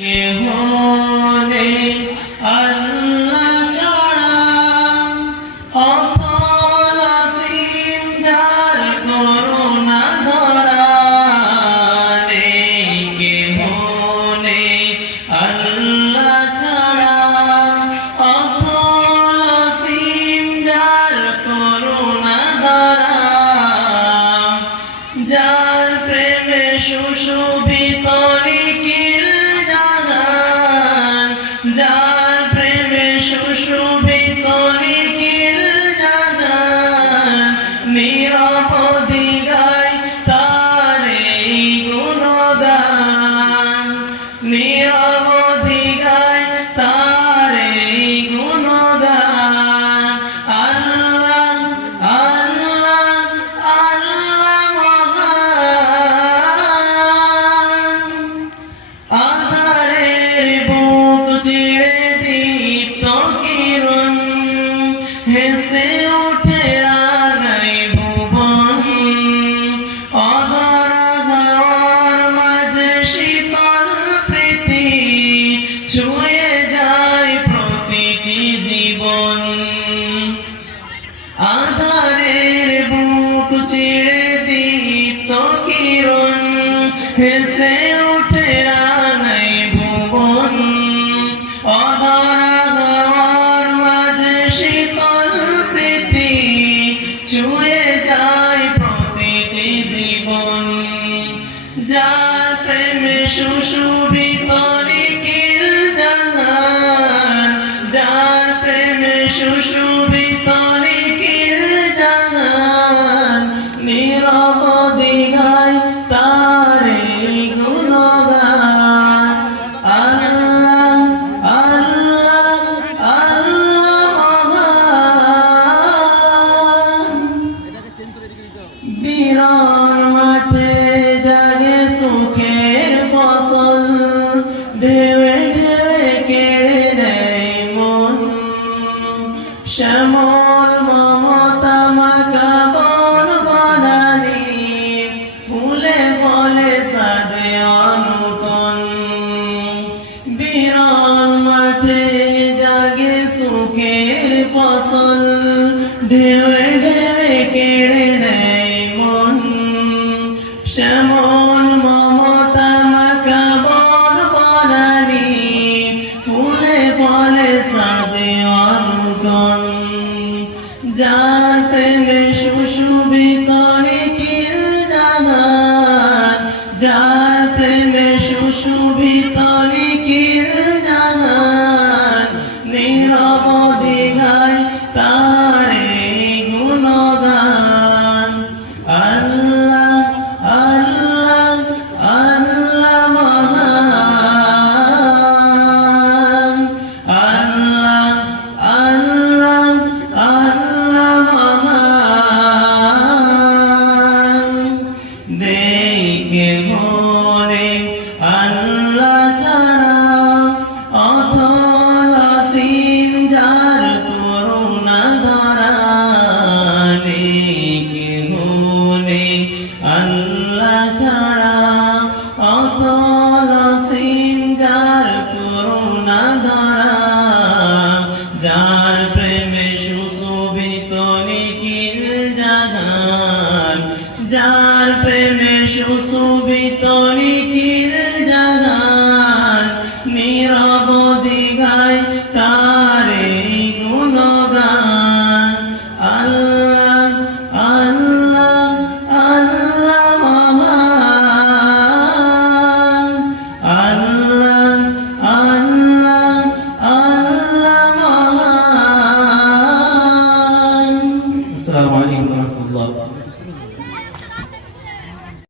কেহ নেই আল্লাহ ছাড়া, অতল অসীম যার করুণা ধরা। নেই কেহ নেই আল্লাহ ছাড়া, অতল অসীম যার করুণা ধরা। যার প্রেমে সুশোভিত নিখিল জাহান, যার প্রেমে সুশোভিত নিখিল জাহান। নিরবধি গায় তার এই গুণগান, নিরবধি গায় তার এই গুণগান। আল্লাহ আল্লাহ আল্লাহ মহান। আঁধারের বুক চিরে দীপ্ত কিরণ, হেসে ওঠে রাঙাই ভুবন। অধরা ধাওয়ার মাঝে শীতল প্রীতি, ছুঁয়ে যায় প্রতিটি জীবন। আঁধারের বুক চিরে দীপ্ত কিরণ, হেসে ওঠে রাঙাই ভুবন। অধরা ধাওয়ার মাঝে শীতল প্রীতি, ছুঁয়ে যায় প্রতিটি জীবন। যার প্রেমে সুশোভিত নিখিল জাহান, যার প্রেমে সুশোভিত নিখিল জাহান। নিরবধি গায় তার এই গুণগান। আল্লাহ আল্লাহ আল্লাহ মহান। বিরান মাঠে জাগে সুখের ফসল, ঢেউয়ে ঢেউয়ে কেড়ে নেয় মন। শ্যামল মমতা মাখা বন বনানী, ফুলে ফলে সাজে অনুকন। বিরান মাঠে জাগে সুখের ফসল, ঢেউয়ে